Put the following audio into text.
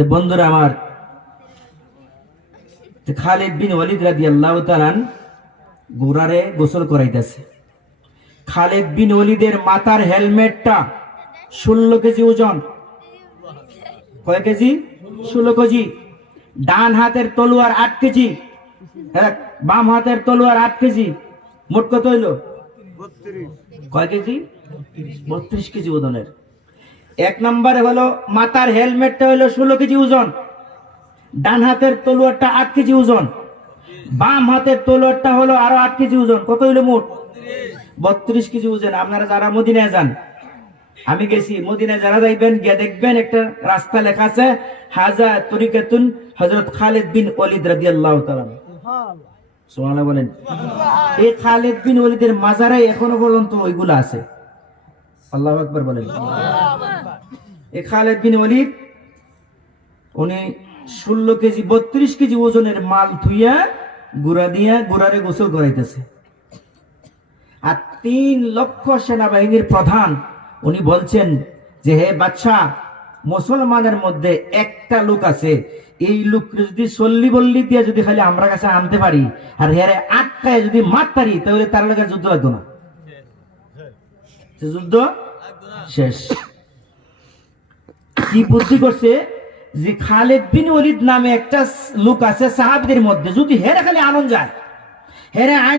তো বন্ধুরা আমার, খালিদ বিন ওয়ালিদ রাদিয়াল্লাহু তাআলা ঘোড়ারে গোসল করাইতেছে। খালিদ বিন ওয়ালিদের মাথার হেলমেটটা 16 কেজি ওজন। কয় কেজি? 16 কেজি। ডান হাতের তলোয়ার 8 কেজি, বাম হাতের তলোয়ার 8 কেজি। মোট কত হইল? 32। কয় কেজি? 32 কেজি ওজনের। এক নম্বরে হলো মাথার হেলমেটটা হলো 16 কেজি ওজন, ডান হাতের তলোয়ারটা 8 কেজি ওজন, বাম হাতের তলোয়ারটা হলো আরো 8 কেজি ওজন। কত হইলো মোট? 32 কেজি ওজন। আপনারা যারা মদিনায় যান, আমি গেছি মদিনায়, যারা যাইবেন গিয়ে দেখবেন একটা রাস্তা লেখা আছে হাজা তরিকাতুন হযরত খালিদ বিন ওয়ালিদ রাদিয়াল্লাহু তাআলা। সুবহানাল্লাহ বলেন। এই খালিদ বিন ওয়ালিদের মাজারে এখনো পর্যন্ত ওইগুলা আছে। আল্লাহু আকবার বলেন। এই খালিদ বিন ওয়ালিদ উনি 16 কেজি 32 কেজি ওজনের মাল থুইয়া ঘোড়ারে গোসল করাইতেছে। আর 3 লক্ষ সেনাবাহিনীর প্রধান উনি বলছেন যে, হে বাদশা, মুসলমানের মধ্যে একটা লোক আছে, এই লোক যদি সল্লি বল্লি দিয়ে যদি খালি আমরা কাছে আনতে পারি আর হেরে আটকায় যদি মার পারি, তাহলে তার লোকের যুদ্ধ লাগতো না। যুদ্ধ শেষ। কি বুদ্ধি করছে যে খালিদ বিন ওয়ালিদ নামে একটা লোক আছে সাহাবীদের মধ্যে, যদি হেরে খালি আনন্দ যায়, হেরে